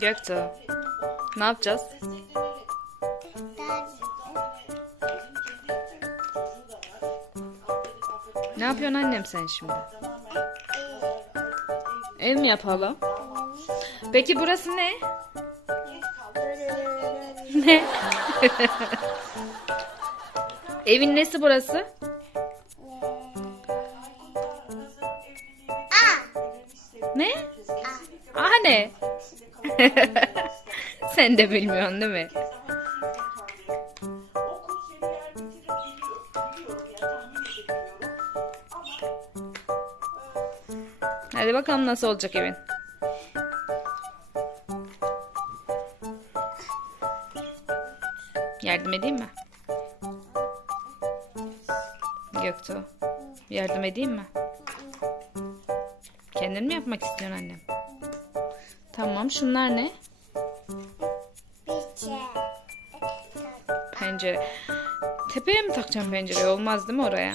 Göktuğ. Ne yapacağız? Ne yapıyorsun annem sen şimdi? Ev mi yapalım? Peki burası ne? Ne? Evin nesi burası? Sen de bilmiyorsun değil mi? Hadi bakalım nasıl olacak evin. Yardım edeyim mi? Göktuğ. Yardım edeyim mi? Kendin mi yapmak istiyorsun annem? Tamam şunlar ne? Pencere. Tepeye mi takacağım pencereyi? Olmaz değil mi oraya?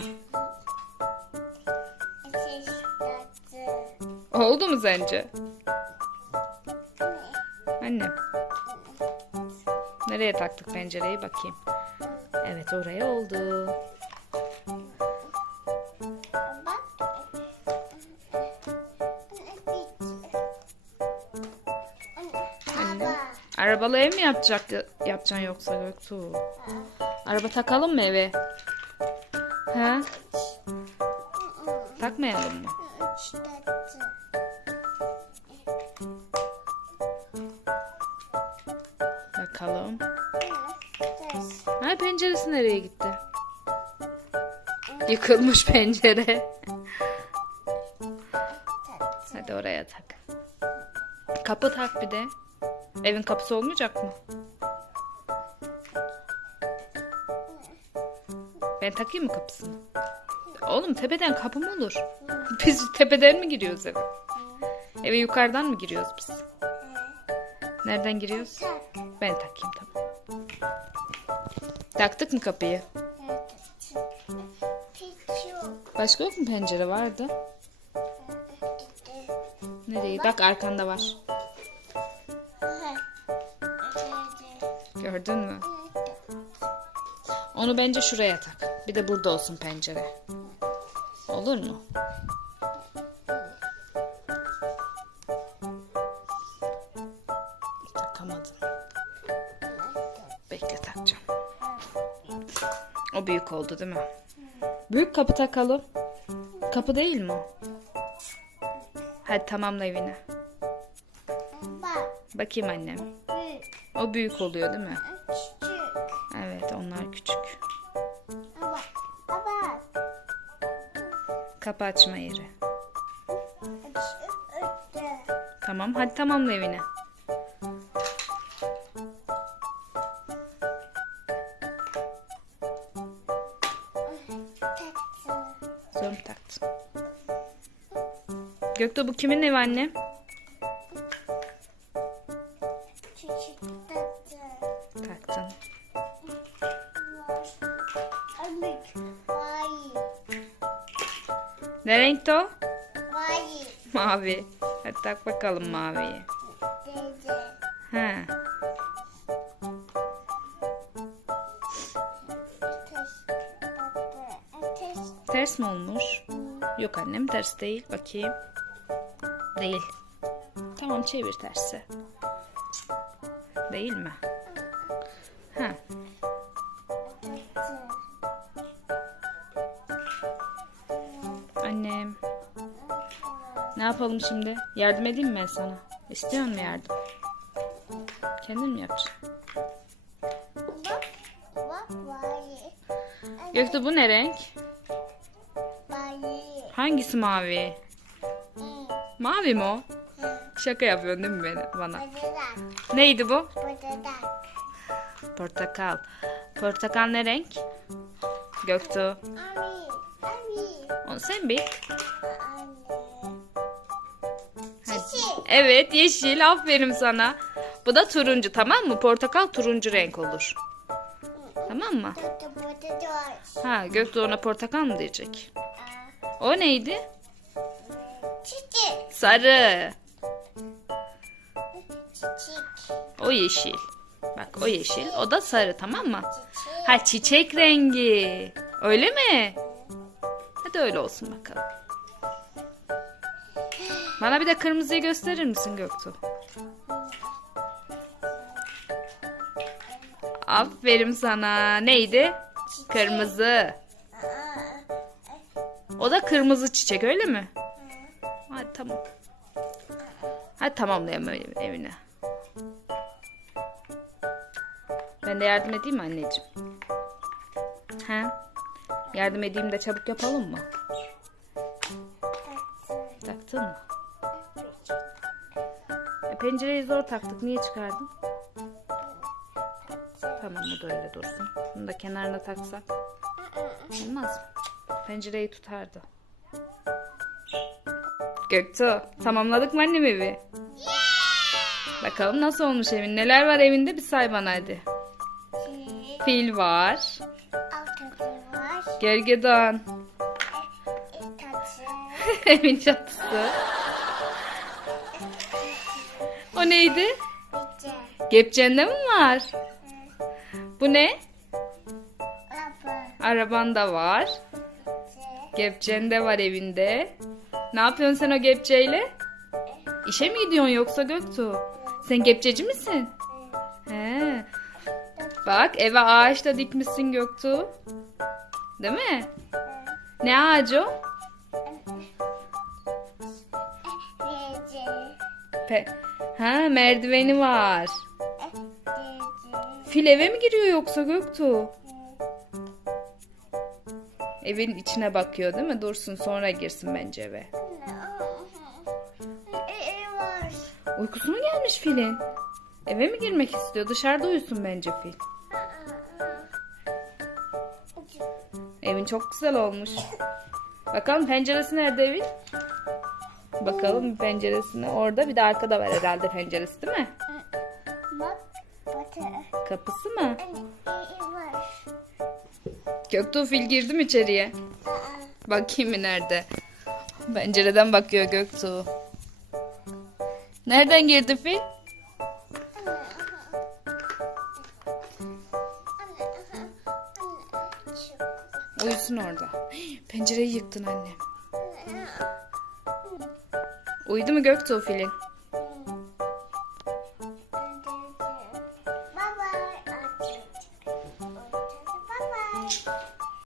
Oldu mu sence? Annem. Nereye taktık pencereyi bakayım. Evet oraya oldu. Arabalı ev mi yapacak yapacaksın yoksa Göktuğ? Araba takalım mı eve? He? Takmayalım mı? Bakalım. Ha penceresi nereye gitti? Yıkılmış pencere. Hadi oraya tak. Kapı tak bir de. Evin kapısı olmayacak mı? Ben takayım mı kapısını? Oğlum tepeden kapı mı olur? Biz tepeden mi giriyoruz eve? Eve yukarıdan mı giriyoruz biz? Nereden giriyoruz? Ben takayım tamam. Taktık mı kapıyı? Başka yok mu pencere vardı? Nereye? Bak arkanda var. Gördün mü? Onu bence şuraya tak. Bir de burada olsun pencere. Olur mu? Takamadım. Bekle takacağım. O büyük oldu değil mi? Büyük kapı takalım. Kapı değil mi o? Hadi tamamla evini. Bakayım annem. O büyük oluyor değil mi? Evet onlar küçük. Kapı açma yeri. Tamam hadi tamamla evini. Zor taktın? Göktuğ bu kimin evi anne? Renkti o? Mavi. Hadi tak bakalım maviyi. Ha. Ters mi olmuş? Yok annem ters değil. Bakayım. Değil. Tamam çevir tersi. Değil mi? Ne yapalım şimdi? Yardım edeyim mi ben sana? İstiyor musun yardım? Kendin mi yapacaksın? Göktuğ bu ne renk? Hangisi mavi? Mavi mi o? Şaka yapıyorsun değil mi beni, bana? Neydi bu? Portakal. Portakal ne renk? Göktuğ. Onu sen bil. Evet yeşil aferin sana. Bu da turuncu tamam mı? Portakal turuncu renk olur. Tamam mı? Ha Göktuğ ona portakal mı diyecek? O neydi? Sarı. Çiçeği. o yeşil. Bak o yeşil. O da sarı tamam mı? Ha çiçek rengi. Öyle mi? Hadi öyle olsun bakalım. Bana bir de kırmızıyı gösterir misin Göktuğ? Aferin sana. Neydi? Kırmızı. O da kırmızı çiçek öyle mi? Hadi tamam. Hadi tamamlayalım ev- evine. Ben de yardım edeyim mi anneciğim? Ha? Yardım edeyim de çabuk yapalım mı? Taktın mı? E, pencereyi zor taktık. Niye çıkardın? Tamam o da öyle dursun. Bunu da kenarına taksak. Olmaz mı? Pencereyi tutardı. Göktuğ tamamladık mı annem evi? Bakalım nasıl olmuş evin? Neler var evinde bir say bana hadi. Fil var. var. Gergedan. Tatlı. Evin çatısı. O neydi? Bice. Gepçende mi var? Bu ne? Araba. Araban da var. Bice. Gepçende var evinde. Ne yapıyorsun sen o gepçeyle? İşe mi gidiyorsun yoksa Göktuğ? Sen gepçeci misin? He. Bak eve ağaç da dikmişsin Göktuğ. Değil mi? Ne ağacı o? Pe- ha merdiveni var. Fil eve mi giriyor yoksa Göktuğ? Evin içine bakıyor değil mi? Dursun sonra girsin bence eve. Uykusu mu gelmiş filin? Eve mi girmek istiyor? Dışarıda uyusun bence fil. Evin çok güzel olmuş. Bakalım penceresi nerede evin? Bakalım bir penceresine. Orada bir de arkada var herhalde penceresi değil mi? Bak. Kapısı mı? Göktuğ fil girdi mi içeriye? Bakayım mı nerede? Pencereden bakıyor Göktuğ. Nereden girdi fil? Uyusun orada. Pencereyi yıktın annem. Uyudu mu Göktuğ filin?